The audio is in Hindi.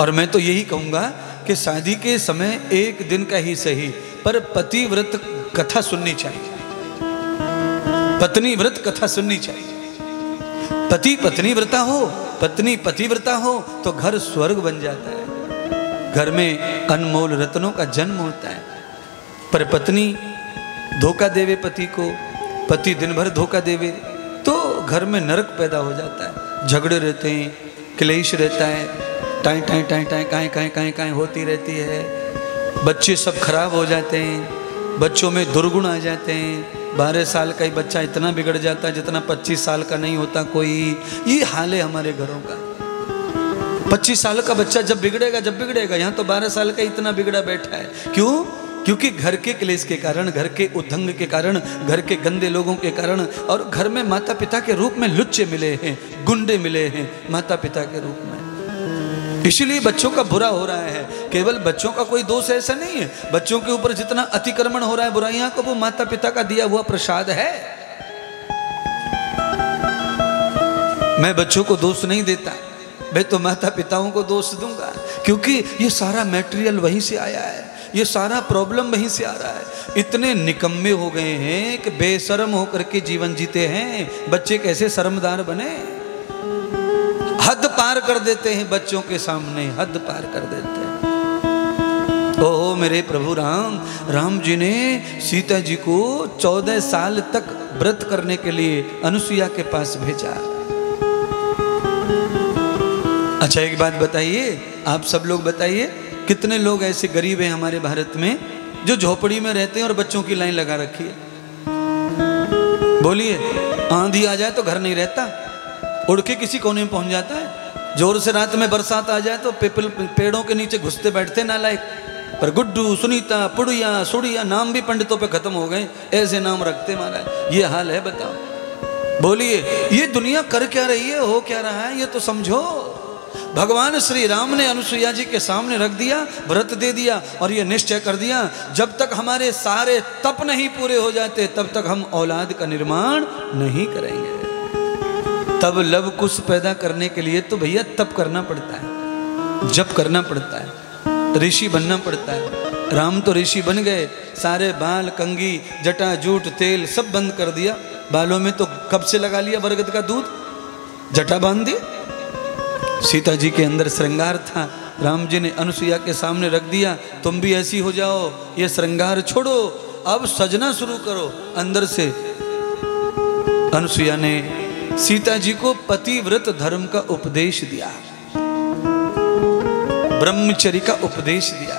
और मैं तो यही कहूंगा कि शादी के समय एक दिन का ही सही, पर पतिव्रत कथा सुननी चाहिए, पत्नी व्रत कथा सुननी चाहिए। पति पत्नी व्रता हो, पत्नी पतिव्रता हो तो घर स्वर्ग बन जाता है, घर में अनमोल रत्नों का जन्म होता है। पर पत्नी धोखा देवे पति को, पति दिन भर धोखा देवे तो घर में नरक पैदा हो जाता है, झगड़े रहते हैं, क्लेश रहता है, टाई टाई टाई टाई काएं काएं काएं काएं होती रहती है, बच्चे सब खराब हो जाते हैं, बच्चों में दुर्गुण आ जाते हैं। 12 साल का ही बच्चा इतना बिगड़ जाता है जितना 25 साल का नहीं होता कोई। ये हाल है हमारे घरों का। 25 साल का बच्चा जब बिगड़ेगा, यहाँ तो 12 साल का इतना बिगड़ा बैठा है। क्यों? क्योंकि घर के क्लेश के कारण, घर के उद्दंग के कारण, घर के गंदे लोगों के कारण, और घर में माता पिता के रूप में लुच्चे मिले हैं, गुंडे मिले हैं माता पिता के रूप में। इसीलिए बच्चों का बुरा हो रहा है। केवल बच्चों का कोई दोष ऐसा नहीं है, बच्चों के ऊपर जितना अतिक्रमण हो रहा है बुराइयां को, वो माता पिता का दिया हुआ प्रसाद है। मैं बच्चों को दोष नहीं देता, मैं तो माता पिताओं को दोष दूंगा, क्योंकि ये सारा मटेरियल वहीं से आया है, ये सारा प्रॉब्लम वहीं से आ रहा है। इतने निकम्मे हो गए हैं कि बेशर्म होकर के जीवन जीते हैं। बच्चे कैसे शर्मदार बने, हद पार कर देते हैं बच्चों के सामने, हद पार कर देते हैं। ओहो मेरे प्रभु राम, राम जी ने सीता जी को 14 साल तक व्रत करने के लिए अनुसुईया के पास भेजा। अच्छा एक बात बताइए, आप सब लोग बताइए, कितने लोग ऐसे गरीब हैं हमारे भारत में जो झोपड़ी में रहते हैं और बच्चों की लाइन लगा रखी है? बोलिए, आंधी आ जाए तो घर नहीं रहता, उड़ के किसी कोने में पहुंच जाता है। जोर से रात में बरसात आ जाए तो पेड़ों के नीचे घुसते बैठते नालायक। पर गुड्डू, सुनीता, पुड़िया, सुड़िया नाम भी पंडितों पे खत्म हो गए, ऐसे नाम रखते महाराज। ये हाल है, बताओ। बोलिए, ये दुनिया कर क्या रही है, हो क्या रहा है, ये तो समझो। भगवान श्री राम ने अनुसुईया जी के सामने रख दिया, व्रत दे दिया और ये निश्चय कर दिया, जब तक हमारे सारे तप नहीं पूरे हो जाते तब तक हम औलाद का निर्माण नहीं करेंगे। तब लव कुश पैदा करने के लिए तो भैया तप करना पड़ता है, जप करना पड़ता है, ऋषि बनना पड़ता है। राम तो ऋषि बन गए, सारे बाल, कंघी, जटा, जूट, तेल सब बंद कर दिया। बालों में तो कब से लगा लिया बरगद का दूध, जटा बांध दी। सीता जी के अंदर श्रृंगार था, राम जी ने अनुसुईया के सामने रख दिया, तुम भी ऐसी हो जाओ, ये श्रृंगार छोड़ो, अब सजना शुरू करो अंदर से। अनुसुईया ने सीता जी को पतिव्रत धर्म का उपदेश दिया, ब्रह्मचर्य का उपदेश दिया।